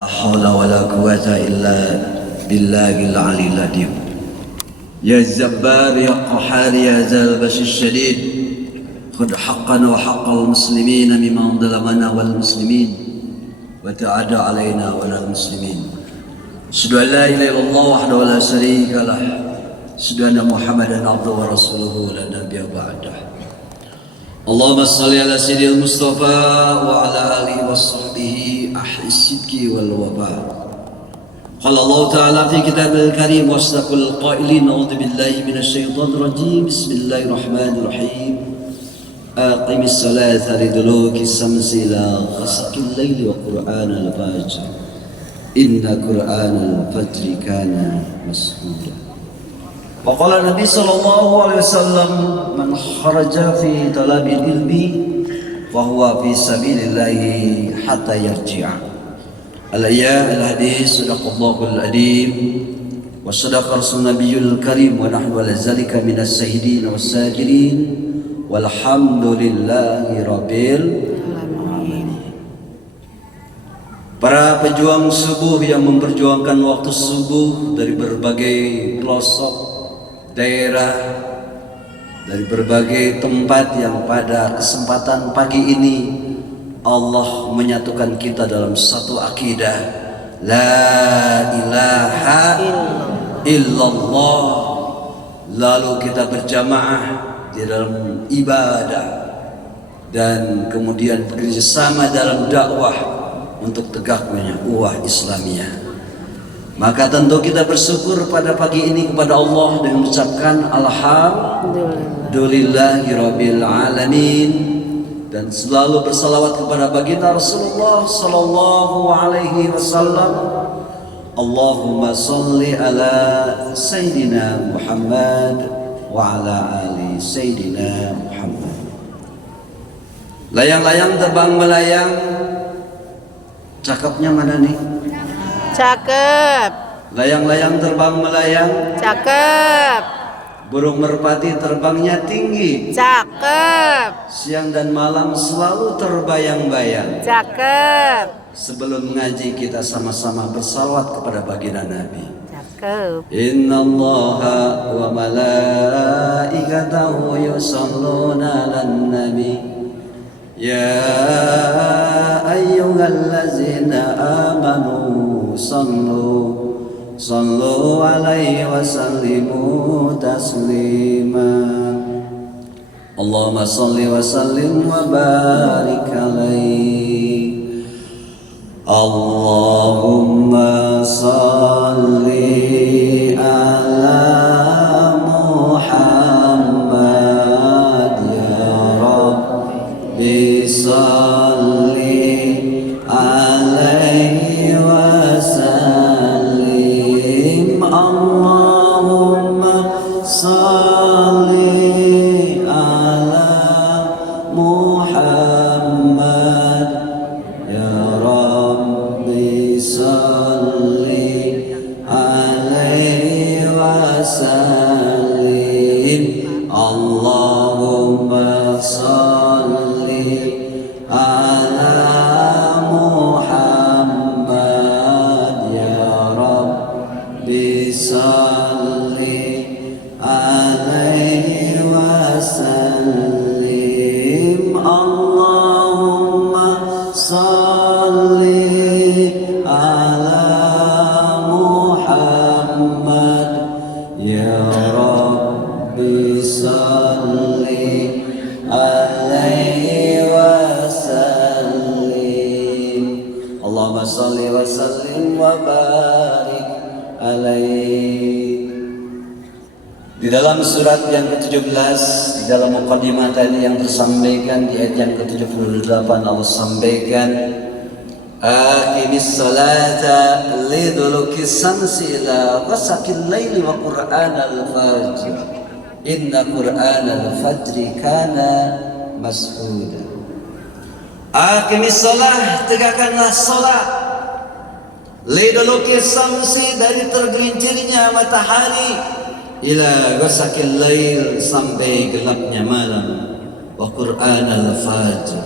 لا حول ولا قوة إلا بالله العلي العظيم. يا الجبار يا قهار يا ذا البأس الشديد، خذ حقنا وحق المسلمين ممن ظلمنا والمسلمين وتعدى علينا وعلى المسلمين. أشهد أن لا إله إلا الله وحده لا شريك له، أشهد أن محمدا عبده ورسوله لا نبي بعده. اللهم صل على سيدنا المصطفى وعلى آله وصحبه أهل الصدق والوفاء. قال الله تعالى في كتابه الكريم: واصدق القائلين أعوذ بالله من الشيطان الرجيم بسم الله الرحمن الرحيم أقم الصلاة لدلوك الشمس إلى غسق الليل وقرآن الفجر إن قرآن الفجر كان مشهودا. وقال النبي صلى الله عليه وسلم: من خرج في طلب العلم فهو في سبيل الله حتى يرجع. الآية الحديث صدق الله العظيم وصدق رسول النبي الكريم ونحن على ذلك من الشاهدين والشاكرين والحمد لله rabbil alamin. Para pejuang subuh yang memperjuangkan waktu subuh dari berbagai pelosok daerah, dari berbagai tempat yang pada kesempatan pagi ini Allah menyatukan kita dalam satu akidah, la ilaha illallah. Lalu kita berjamaah di dalam ibadah dan kemudian bekerjasama dalam dakwah untuk tegaknya ukhuwah Islamiyah. Maka tentu kita bersyukur pada pagi ini kepada Allah dengan mengucapkan alhamdulillahirabbil alamin dan selalu bersalawat kepada baginda Rasulullah sallallahu alaihi wasallam. Allahumma shalli ala sayyidina Muhammad wa ala ali sayyidina Muhammad. Layang-layang terbang melayang, cakepnya mana nih? Cakep. Layang-layang terbang melayang, Cakep. burung merpati terbangnya tinggi, Cakep. siang dan malam selalu terbayang-bayang. Cakep. Sebelum mengaji kita sama-sama bersalawat kepada baginda Nabi. Cakep. Innallaha wa malaikatahu yusholluna 'alan nabi ya ayyuhallazina amanu sallu alaihi wa sallimu taslima. Allahumma salli wa sallim wa barik alaihi. Allahumma salli ala Muhammad ya Rabbi salli alaihi wa sallim. Allahumma salli ala Muhammad ya Rabbi salli alaihi wa sallim. Allahumma salli ala Muhammad ya Rabbi salli alaihi wa sallim. Allahumma salli ala Muhammad ya Rabbi salli alaihi wa sallim. Allahumma salli wa sallim wa barik alaihi. Di dalam surat yang ke-17, di dalam muqaddimah tadi yang tersampaikan di ayat yang ke-78, Allah sampaikan aqimis salata liduluki samsi ila ghasaqil laili wa qur'anal fajr inna qur'anal fajri kana mashhuda. Aqimis salah, tegakkanlah salat, liduluki samsi, dari tergelincirnya matahari, ila ghasaqil lail, sampai gelapnya malam, wa qur'anal fajr,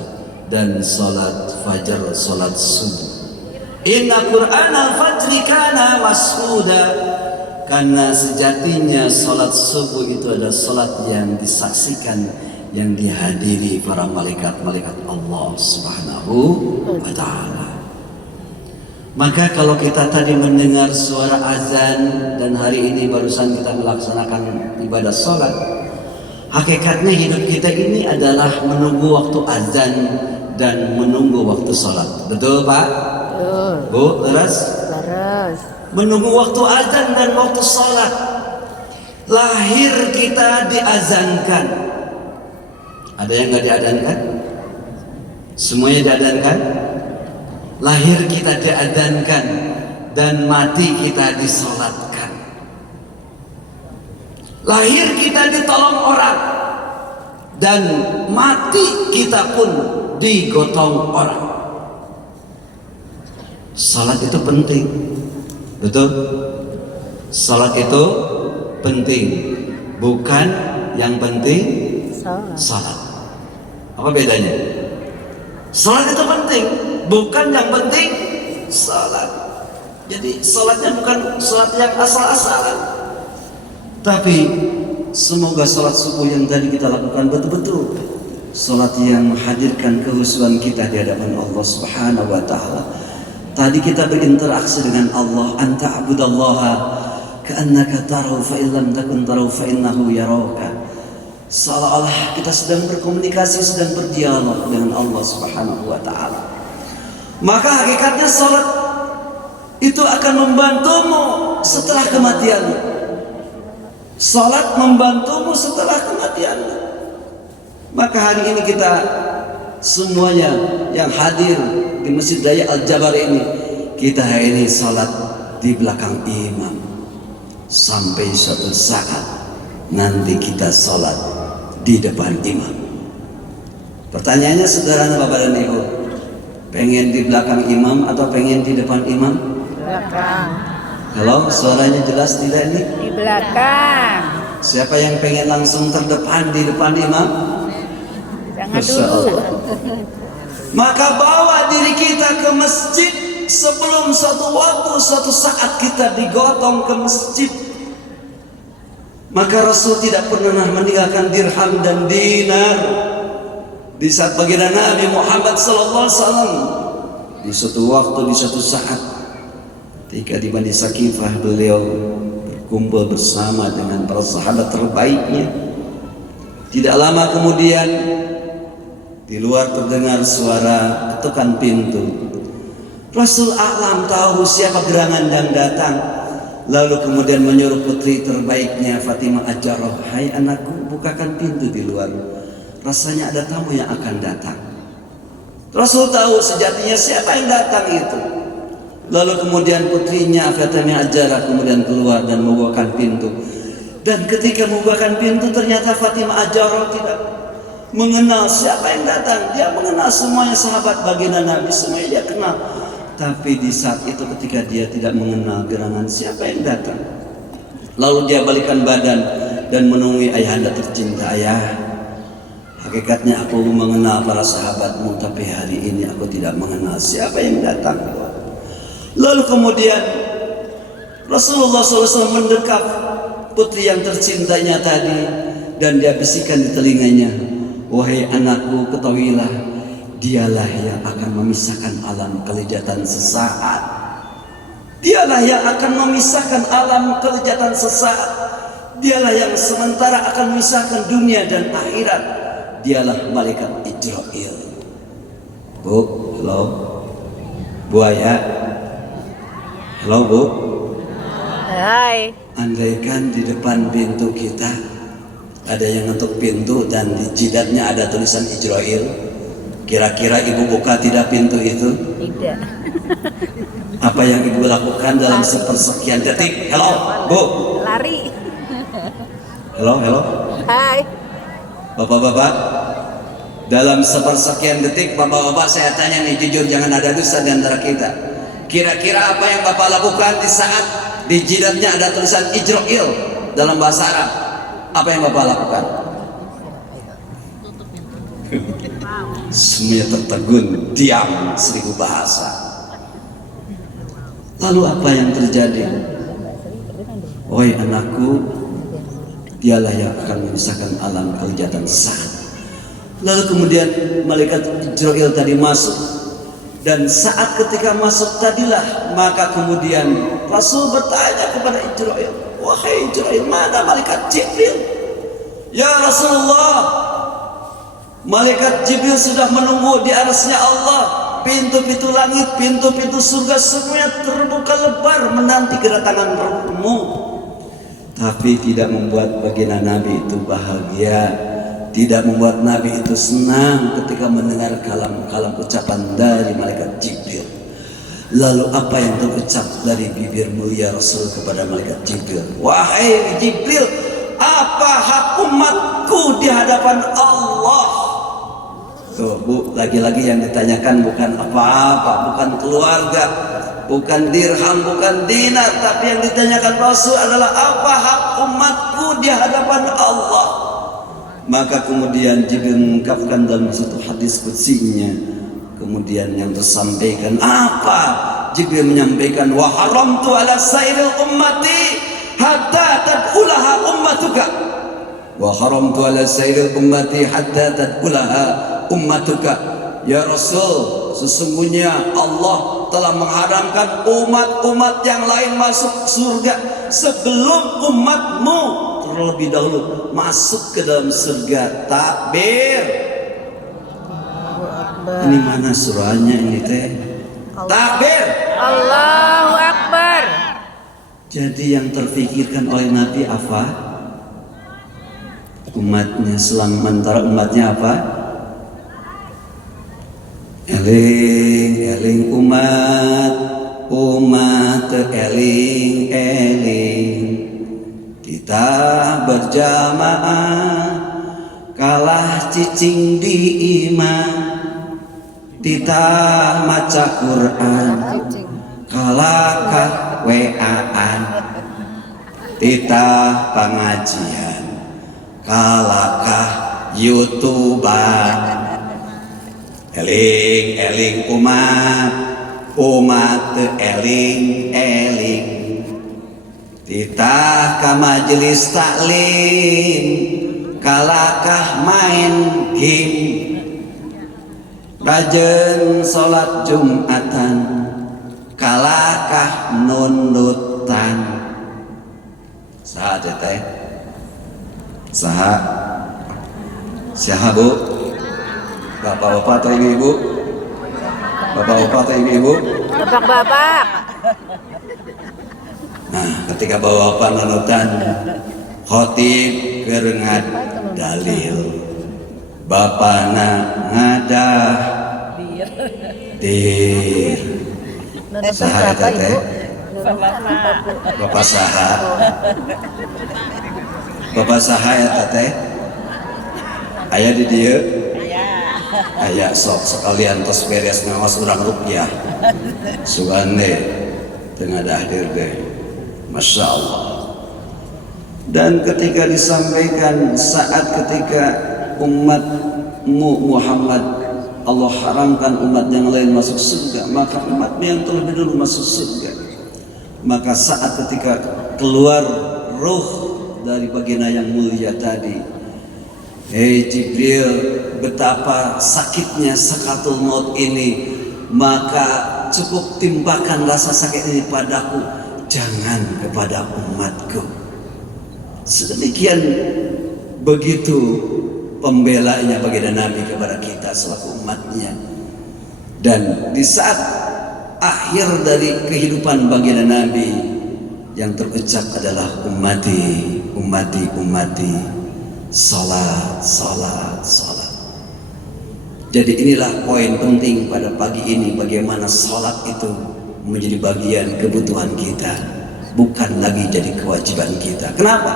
dan salat fajar, salat subuh. Inna Qur'anal fajri kana mashuda. Karena sejatinya salat subuh itu adalah salat yang disaksikan, yang dihadiri para malaikat-malaikat Allah Subhanahu wa ta'ala. Maka kalau kita tadi mendengar suara azan dan hari ini barusan kita melaksanakan ibadah salat, hakikatnya hidup kita ini adalah menunggu waktu azan dan menunggu waktu salat. Betul Pak? Betul. Bu, terus? Terus. Menunggu waktu azan dan waktu salat. Lahir kita diazankan. Ada yang nggak diazankan? Semuanya diazankan. Lahir kita diazankan dan mati kita disolatkan. Lahir kita ditolong orang dan mati kita pun digotong orang. Salat itu penting. Betul? Salat itu penting. Bukan yang penting salat. Apa bedanya? Salat itu penting, bukan yang penting salat. Jadi salatnya bukan salat yang asal-asalan. Tapi semoga salat subuh yang tadi kita lakukan betul-betul salat yang menghadirkan kehusuan kita di hadapan Allah Subhanahu wa ta'ala. Tadi kita berinteraksi dengan Allah, anta abudallaha ka'annaka tarahu fa illam takun tarahu fa innahu yaraka. Seolah-olah kita sedang berkomunikasi, sedang berdialog dengan Allah Subhanahu wa ta'ala. Maka hakikatnya salat itu akan membantumu setelah kematianmu. Salat membantumu setelah kematianmu. Maka hari ini kita semuanya yang hadir di Masjid Raya Al-Jabar ini, kita hari ini salat di belakang imam sampai suatu saat nanti kita salat di depan imam. Pertanyaannya sederhana Bapak dan Ibu, pengen di belakang imam atau pengen di depan imam? Belakang. Halo, suaranya jelas tidak ini? Di belakang. Siapa yang pengen langsung terdepan di depan imam? Jangan dulu. Maka bawa diri kita ke masjid sebelum suatu waktu, suatu saat kita digotong ke masjid. Maka Rasul tidak pernah meninggalkan dirham dan dinar. Di saat baginda Nabi Muhammad SAW, di suatu waktu, di suatu saat, ketika di Bani Sakifah beliau berkumpul bersama dengan para sahabat terbaiknya. Tidak lama kemudian di luar terdengar suara ketukan pintu. Rasul A'lam tahu siapa gerangan yang datang. Lalu kemudian menyuruh putri terbaiknya Fatimah Ad-Jarrah, "Hai anakku, bukakan pintu di luar. Rasanya ada tamu yang akan datang." Rasul tahu sejatinya siapa yang datang itu. Lalu kemudian putrinya Fatimah Ad-Jarrah kemudian keluar dan membukakan pintu. Dan ketika membukakan pintu ternyata Fatimah Ad-Jarrah tidak mengenal siapa yang datang. Dia mengenal semuanya sahabat baginda Nabi, semuanya dia kenal. Tapi di saat itu ketika dia tidak mengenal gerangan siapa yang datang, lalu dia balikan badan dan menemui ayahanda tercinta. "Ayah, hakikatnya aku mengenal para sahabatmu, tapi hari ini aku tidak mengenal siapa yang datang." Lalu kemudian Rasulullah SAW mendekap putri yang tercintanya tadi dan dia bisikan di telinganya, "Wahai anakku, ketahuilah, dialah yang akan memisahkan alam kelezatan sesaat. Dialah yang akan memisahkan alam kelezatan sesaat. Dialah yang sementara akan memisahkan dunia dan akhirat. Dialah malaikat Ijrail." Bu, halo. Bu Ayah. Halo Bu. Hai. Andaikan di depan pintu kita ada yang ngetuk pintu dan di jidatnya ada tulisan Ijrail, kira-kira ibu buka tidak pintu itu? Tidak. Apa yang ibu lakukan dalam sepersekian detik? Halo, Bu. Lari. Halo. Hai. Bapak-bapak, dalam sepersekian detik, bapak-bapak saya tanya nih jujur, jangan ada dusta di antara kita. Kira-kira apa yang bapak lakukan di saat di jidatnya ada tulisan Ijrail dalam bahasa Arab? Apa yang bapak lakukan? Semuanya tertegun, diam, 1000 bahasa. Lalu apa yang terjadi? Wahai anakku, dialah yang akan memisahkan alam kelezatan saat. Lalu kemudian malaikat Jibril tadi masuk, dan saat ketika masuk tadilah maka kemudian Rasul bertanya kepada Jibril, wahai Jibril, mana malaikat Jibril? Ya Rasulullah, malaikat Jibril sudah menunggu di arasnya Allah. Pintu-pintu langit, pintu-pintu surga semuanya terbuka lebar menanti kedatangan rohmu. Tapi tidak membuat baginda Nabi itu bahagia, tidak membuat Nabi itu senang ketika mendengar kalam-kalam ucapan dari malaikat Jibril. Lalu apa yang terucap dari bibir mulia Rasul kepada malaikat Jibril? Wahai Jibril, apa hak umatku di hadapan Allah? Tuh Bu, lagi-lagi yang ditanyakan bukan apa-apa, bukan keluarga, bukan dirham, bukan dinar, tapi yang ditanyakan Rasul adalah apa hak umatku di hadapan Allah. Maka kemudian Jibril mengungkapkan dalam satu hadis qudsinya, kemudian yang tersampaikan apa? Jibril menyampaikan, wa haramtu ala sairil ummati hatta tad'ulaha ummatuka. Wa haramtu ala sairil ummati hatta tad'ulaha ummatuka. Ya Rasul, sesungguhnya Allah telah mengharamkan umat-umat yang lain masuk surga sebelum umatmu terlebih dahulu masuk ke dalam surga. Takbir. Ini mana surahnya ini teh? Takbir. Allahu Akbar. Jadi yang terfikirkan oleh Nabi apa? Umatnya, sementara umatnya apa? Eling umat eling kita berjamaah kalah cicing di iman, kita maca Quran kalahkah weaan, kita pengajian kalahkah YouTubean. Eling umat eling titah ka majelis taklim kalahkah main game, rajin salat Jumatan kalahkah nunutan. Saha teh? Saha? Saha Bu? Bapak-bapak atau ibu-ibu? Bapak-bapak atau ibu-ibu? Bapak-bapak. Nah, ketika bapak-bapak nunutan, khotib kerengat dalil, bapana ngadah dir. Saha eta teh? Bapak saha? Bapak saha eta teh? Aya di dieu? Aya sok sekalian tos beres ngawas urang rupiah. Sugande tengah hadir deh. Masya Allah. Dan ketika disampaikan saat ketika umatmu Muhammad Allah haramkan umat yang lain masuk surga, maka umatmu yang terlebih dulu masuk surga. Maka saat ketika keluar ruh dari baginda yang mulia tadi, hei Jibril, betapa sakitnya sakatul maut ini, maka cukup timpakan rasa sakit ini padaku, jangan kepada umatku. Sedemikian begitu pembelanya baginda Nabi kepada kita selaku umatnya. Dan di saat akhir dari kehidupan baginda Nabi yang terucap adalah ummati, ummati, ummati, salat, salat, salat. Jadi inilah poin penting pada pagi ini, bagaimana salat itu menjadi bagian kebutuhan kita, bukan lagi jadi kewajiban kita. Kenapa?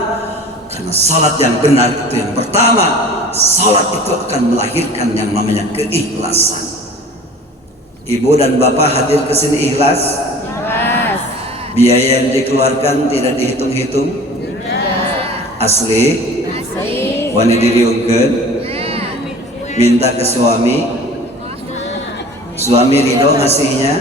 Karena salat yang benar itu yang pertama, salat itu akan melahirkan yang namanya keikhlasan. Ibu dan bapak hadir ke sini ikhlas? Ikhlas. Biaya yang dikeluarkan tidak dihitung-hitung? Asli? Asli. Wani diriungkeun? Minta ke suami ridho ngasihnya,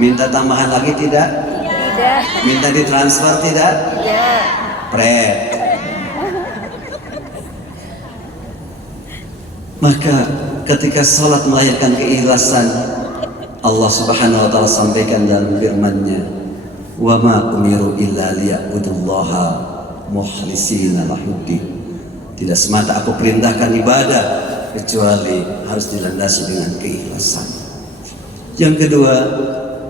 Minta tambahan lagi tidak? Tidak. Minta ditransfer tidak? Tidak. Pret. Maka ketika salat melahirkan keikhlasan, Allah Subhanahu wa taala sampaikan dalam firman-Nya, "Wa ma umiru illa liya'budullaha mukhlishina lahuddin." Tidak semata aku perintahkan ibadah kecuali harus dilandasi dengan keikhlasan. Yang kedua,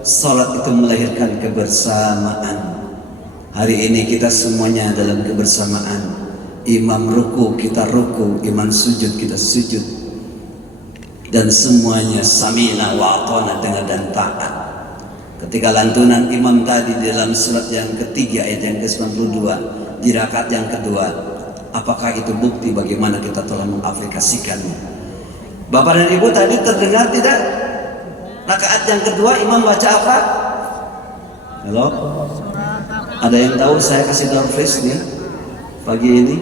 salat itu melahirkan kebersamaan. Hari ini kita semuanya dalam kebersamaan. Imam ruku, kita ruku, imam sujud, kita sujud. Dan semuanya samina wa atona, dengar dan taat. Ketika lantunan imam tadi dalam surat yang ketiga ayat yang ke-92 di rakaat yang kedua, apakah itu bukti bagaimana kita telah mengaplikasikannya? Bapak dan Ibu tadi terdengar tidak? Rakaat yang kedua imam baca apa? Halo? Ada yang tahu? Saya kasih doorfreeze nih pagi ini.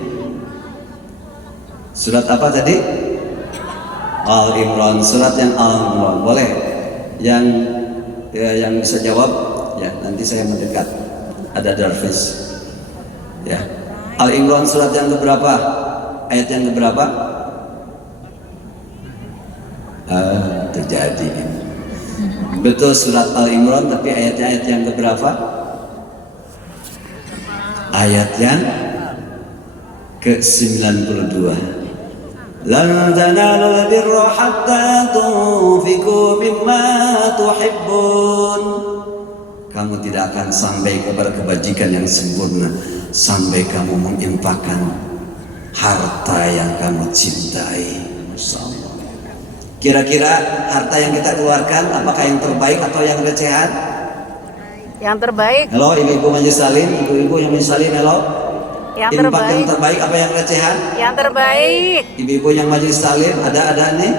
Surat apa tadi? Al-Imran. Surat yang Al-Imran. Boleh? Yang bisa jawab ya, nanti saya mendekat. Ada doorfreeze. Ya. Al-Imran surat yang keberapa? Ayat yang keberapa? Terjadi ini. Betul, surat Al-Imran, tapi ayatnya ayat yang keberapa? Ayat yang ke-92. Lan tanalul birra hatta tunfiqu mimma tuhibbun. Kamu tidak akan sampai kepada kebajikan yang sempurna sampai kamu menginfakkan harta yang kamu cintai. Kira-kira harta yang kita keluarkan apakah yang terbaik atau yang recehan? Yang terbaik. Halo, ibu-ibu majelis salim, ibu-ibu yang majelis salim, halo. Yang Infak terbaik. yang terbaik apa yang recehan? Yang terbaik. Ibu-ibu yang majelis salim, ada nih?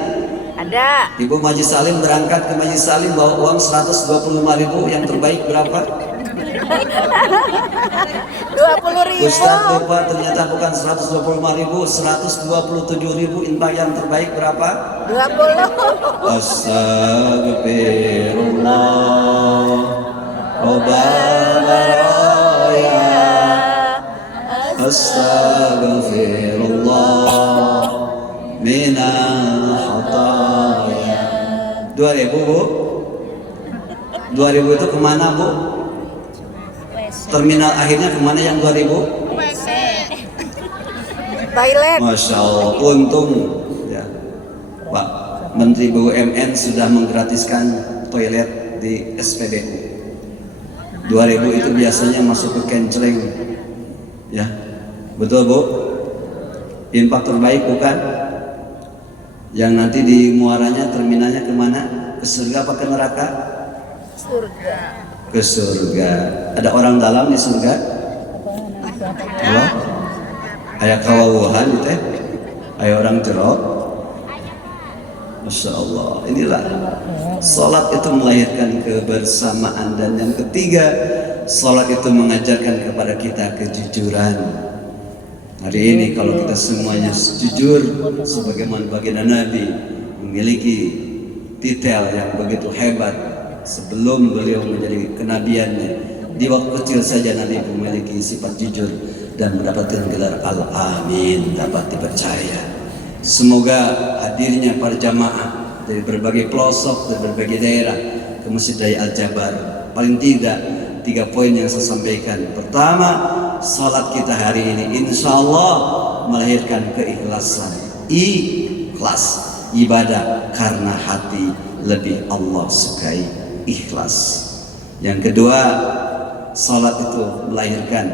Ada. Ibu majelis salim berangkat ke majelis salim bawa uang 125.000, yang terbaik berapa? 20.000. Ustaz lupa, ternyata bukan 125.000, 127.000. Infak yang terbaik berapa? 20. Astagfirullah Rabbal baraya, Astagfirullah minal khataya. 2.000 Bu? 2.000 itu kemana Bu? Terminal akhirnya kemana yang 2.000? Toilet. Masya Allah, untung ya Pak Menteri BUMN sudah menggratiskan toilet di SPBU. 2.000 itu biasanya masuk ke kenceleng ya, betul Bu? Infak terbaik bukan? Yang nanti di muaranya terminalnya kemana? Ke surga apa ke neraka? Surga. Ke surga. Ada orang dalam di surga? Halo? Ayah kawawuhan itu ayah orang jerok. Masya Allah. Inilah salat itu melahirkan kebersamaan. Dan yang ketiga, salat itu mengajarkan kepada kita kejujuran. Hari ini kalau kita semuanya jujur sebagaimana baginda Nabi memiliki detail yang begitu hebat sebelum beliau menjadi kenabiannya. Di waktu kecil saja Nabi memiliki sifat jujur dan mendapatkan gelar Al-Amin, dapat dipercaya. Semoga hadirnya para jamaah dari berbagai pelosok, dari berbagai daerah ke Masjid Raya Al-Jabar. Paling tidak 3 poin yang saya sampaikan. Pertama, salat kita hari ini insya Allah melahirkan keikhlasan. Ikhlas, ibadah karena hati lebih Allah sukai, ikhlas. Yang kedua, salat itu melahirkan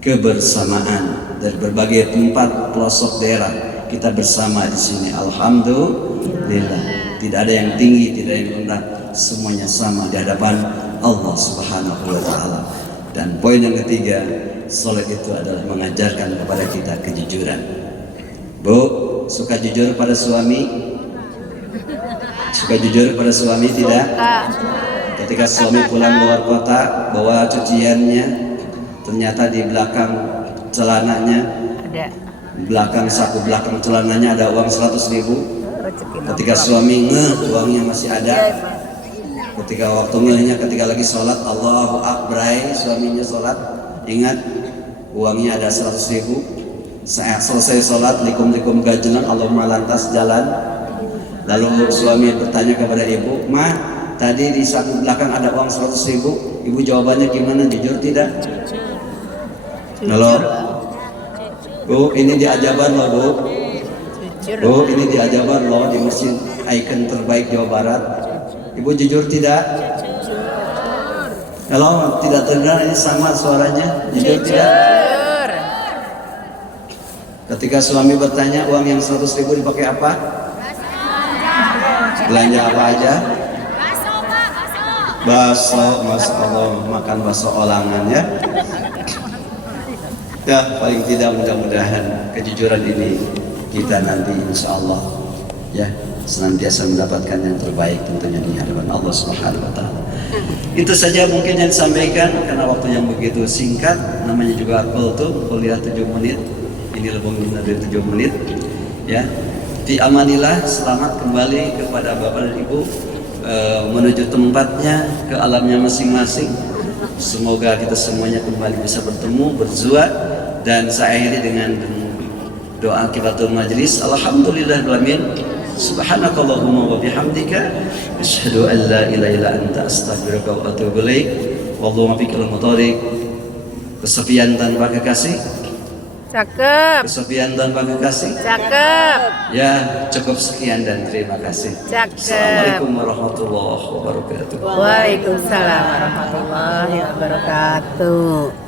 kebersamaan dari berbagai tempat pelosok daerah. Kita bersama di sini, alhamdulillah. Tidak ada yang tinggi, tidak ada yang rendah, semuanya sama di hadapan Allah Subhanahu wa taala. Dan poin yang ketiga, salat itu adalah mengajarkan kepada kita kejujuran. Bu, suka jujur pada suami? Suka jujur pada suami tidak? Ketika suami pulang luar kota bawa cuciannya, ternyata di belakang celananya, Ada. belakang saku belakang celananya ada uang 100.000. Rezeki. Ketika suami uangnya masih ada, Ketika waktunya, ketika lagi sholat, Allahu Akbar, suaminya sholat, ingat uangnya ada 100.000. Saya selesai sholat, likum-likum gajelan, Allahumma lantas jalan. Lalu suami bertanya kepada ibu, "Ma, tadi di saku belakang ada uang 100.000." Ibu jawabannya gimana? Jujur tidak? Halo? Bu, ini di Ajabar loh bu. Bu, ini di Ajabar loh, di masjid ikon terbaik Jawa Barat. Ibu jujur tidak? Halo, tidak terdengar, ini sama suaranya. Jujur tidak? Ketika suami bertanya, uang yang 100.000 dipakai apa? Belanja apa aja? Bakso, Masya Allah, makan bakso olangan ya. Ya, paling tidak mudah-mudahan kejujuran ini kita nanti insya Allah ya senantiasa mendapatkan yang terbaik tentunya di hadapan Allah Subhanahu wa Ta'ala. Itu saja mungkin yang disampaikan karena waktu yang begitu singkat, namanya juga kultum, kuliah 7 menit. Ini lebih dari 7 menit ya. Di amanillah, selamat kembali kepada Bapak dan Ibu menuju tempatnya, ke alamnya masing-masing. Semoga kita semuanya kembali bisa bertemu, berzua, dan saya akhiri dengan doa akhiratul majlis. Alhamdulillahirrahmanirrahim. Subhanakallahumma wa bihamdika asyhadu an la ilaha illa anta astaghfiruka wa atubu ilaik. Wallahu muwaffiqul muthariq. Kesepian tanpa kekasih. Cakep. Kesepian tanpa kekasih. Cakep. Ya, cukup sekian dan terima kasih. Cakep. Assalamualaikum warahmatullahi wabarakatuh. Waalaikumsalam warahmatullahi wabarakatuh.